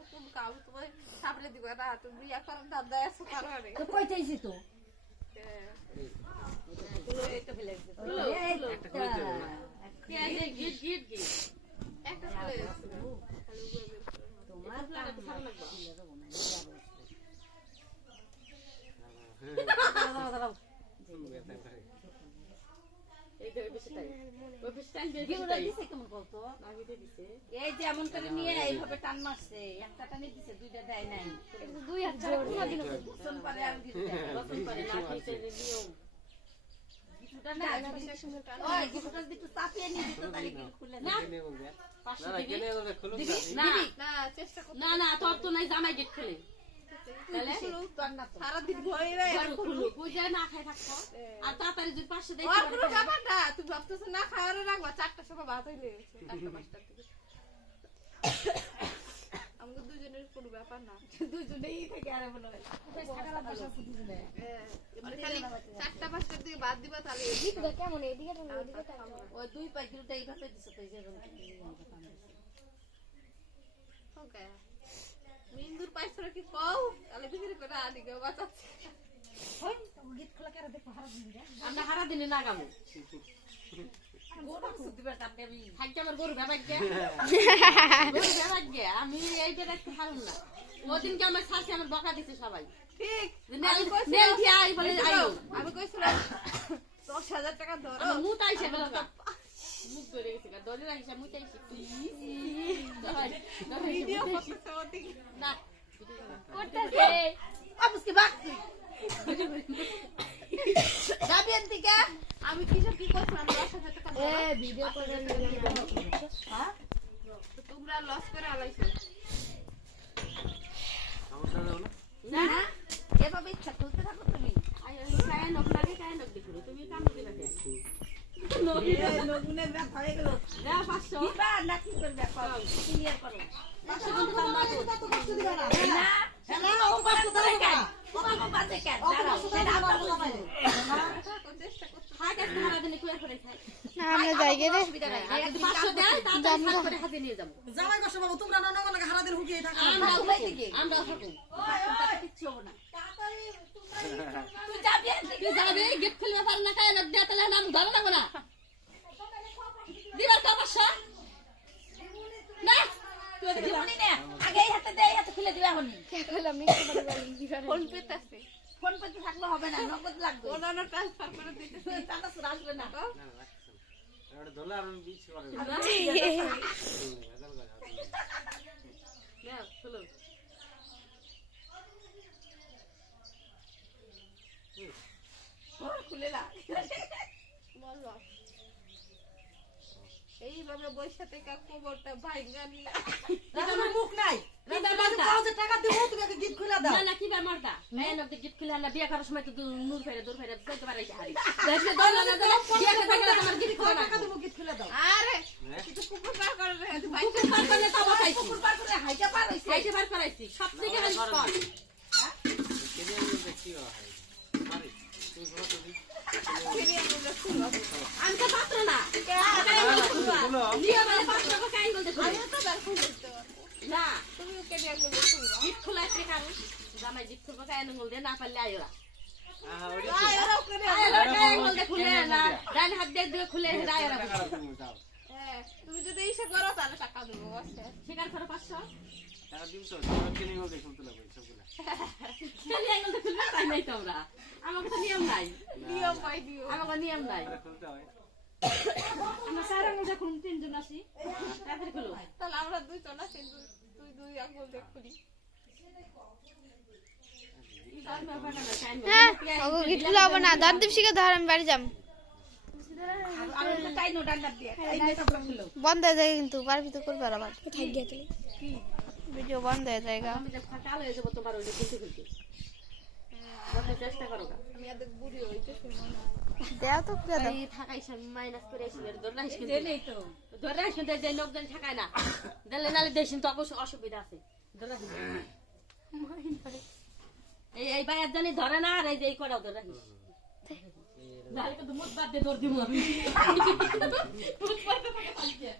তোমার কোন কাউ তোমার সামনে দিবে না তুমি বিয়া করার দাদা আছে কারণে তো কইতেইছি তো এটা ফেলে দিতে একটা করে দেবো না কে যে গিট গিট গিট একটা ফেলে তোমার লাগবে সারা লাগবে এই তো বেশি টাইম ওই বেশি টাইম দিয়ে গিউরা দিছে কেমন বলতো আগে দিয়ে দিছে এই যে এমন করে নিয়ে এইভাবে টান মারছে একটা টানে দিছে দুইটা দেয় নাই দুই হাত ছাড়া কোনো দিন গোসল পারে আর গিট দেয় রতন পারে না খেতে নিয়ম গিটটা না ওই গিটটা যদি একটু চাপিয়ে নিয়ে দিত তাহলে গিট খুলে না কেনে বলবে 500 না দিবি কেনে বলবে খুলুন না না চেষ্টা করতে না না তোর তো নাই জামাই গেট খুলে তাহলে সারা দিন ভয় রে ঘর খুলু বুঝে না খাই থাকতো আর তাড়াতাড়ি যদি 500 দেই আর কোনো ব্যাপার না তুমি ভাবতেছ না খাওয়ারে রাখবা 4টার সময় ভাত হইলে 4টা 5টার দিকে আমাদের দুজনের কোনো ব্যাপার না দুজনেই থেকে আরে বলে সাকালা বসা দুজনে মানে খালি 4টা 5টার দিকে ভাত দিবা তাহলে গিটটা কেমন এদিকে টানো এদিকে টানো ওই দুই পাই গিটটা এইভাবে দিছে তো এই যে ওকে মিন্দুর পাইছরা কি কও তাহলে বিক্রি করে আনি গো বাঁচাচ্ছে ওই গিট খোলা করে দেখো হারা দিবি রে আমরা হারা দিনে না গামু গোটা সুদিবার কাটে আমি খাইতে আমার গরু ভেবাক গে গরু ভেবাক গে আমি এইটা দেখতে পারুম না ওদিনকে আমার শাশি আমার বকা দিছে সবাই ঠিক নেল দিয়া আই বলে আইও আমি কইছিলাম 10000 টাকা ধরো আমার মুত আইছে বেলা মুখ ধরে গেছে দলে রাখিস মুত আইছে ভিডিও করতেছে ওদিকে না করতেছে আবুসকে বাক তুই যাবি এদিকে আমি কিসব কি করছিলাম 10000 টাকা এ ধরো ভিডিও করে হ্যাঁ তো তোমরা লস করে আলাইছো সমস্যা দেবো না না এভাবে ইচ্ছা খুলতে থাকো তুমি আই কায় নক লাগে কায় নক দেখো তুমি কাম দিলা কে নগুনের ব্যাপার হয়ে গেল না 500 কিবা না কি করবে ক্লিয়ার করো 500 কিন্তু দাম না না না ও পাঁচশো ধরে কেন ও বাজে কেন দাঁড়াও সেটা আমার বলা মানে চেষ্টা করতে খাই কাজ হারা দিনে কই করে খাই আমরা যাই গে রে অসুবিধা নাই আর যদি 500 দেয় তাড়াতাড়ি সাত করে হাতে নিয়ে যাব জামাই কষ্ট পাবো তোমরা ননগণকে হারা দিন হুকিয়ে থাকো আমরা উভয় দিকে আমরা থাকো কিচ্ছু হবে না তুই যাবি তুই যাবে গেট খুলবে পার না কায় নক দেয়া তাহলে নাম ধরে না না দিবার কা 500 না তুই ওদিকে দিবনি না আগে এই হাতে দে এই হাতে খুলে দিবে এখনই কে কইলাম মিষ্টি করে বাড়ি দিবারে ফোন পেতে আছে ফোন পেতে থাকলে হবে না নগদ লাগবে ওনানো ট্রান্সফার করে দিতেছে টাকা সুর আসবে না না রাখছেন ওটা ধরলে আর আমি বিচ করে না চলো ও খুলে না বলো এইভাবে বৈশা থেকে কোমরটা ভাঙা নিয়ে আমার মুখ নাই কিবা রাতে মারতা 5000 টাকা দিব তুমি আগে গিট খুলে দাও না না কিবা মারতা এই নক গিফট খুলে না বিয়া করার সময় তো নূর ফেরে দূর ফেরে কইতে পারে হারি দেখলে দল না দল বিয়া করতে গেলে তোমার গিফট করে না টাকা দিব গিট খুলে দাও আরে কিছু কুকুর পার করে রে তুই ভাই কুকুর পার করলে তো বাতাইছি কুকুর পার করে হাইটা পার হইছে আইতে বার করাইছি সব থেকে হারি স্পট কেনে বলবে কি হয় আরে তুই বলো তো দি আমি তো পাত্র না খুলো নিয়ে মানে পাত্র কো কাই বলতে আমি তো বের করে দিতে পারবো না তুমি ওকে নিয়ে বলবে শুনবা গিফট খোলাইতে কারণ জামাই গিফট খুলবো কাই নঙ্গল দে না পারলে আইরা ওটা আয়রা ওকে নিয়ে আইরা কাই নঙ্গল দে খুলে না ডান হাত দিয়ে খুলে আইরা টাকা তুমি দাও হ্যাঁ তুমি যদি ইসে করো তাহলে টাকা দেবো বসে শিকার করো 500 টাকা দিন তো তোরা কেনে বলবে শুনতে লাগবে সবগুলা খালি আইগল দে খুলবে তাই নাই তোমরা আমাকে তো নিয়ম নাই নিয়ম পাই দিও আমাকে নিয়ম নাই আরে খুলতে হয় আমরা সারা মজা করুন তিনজন আসি তাড়াতাড়ি খুলো তাহলে আমরা দুইজন আছি তুই দুই আঙ্গুল দেখ খুলি হ্যাঁ ওগো গিট খুলাবো না দর্দীপশিকে ধর আমি বাড়ি যাম আর ওটা কাই নো ডান্ডা দিয়ে কাই নো সব খুলো বন্ধ হয়ে যায় কিন্তু পারবি তো করবে আর আবার কোথায় গিয়ে তুই ভিডিও বন্ধ হয়ে যায় গা আমি যা কালো হয়ে যাবো তোমার ওই খুলতে খুলতে যত চেষ্টা করো গা আমি এত বুড়ি হইতে শুনবো না দেও তো করে দাও এই থাকাই সব মাইনাস করে আসি ধরে রাখিস যে কিন্তু নেই তো ধরে রাখিস কিন্তু যে লোকজন থাকায় না দিলে নালে দেখিস তো অবশ্য অসুবিধা আছে ধরে রাখিস এই বাইর জানি ধরে না আর এই যে এই করাও ধরে রাখিস নালে কিন্তু মুখ বাদ দিয়ে দৌড় দিব আমি মুখ বাদ দিয়ে থাকে পালিয়ে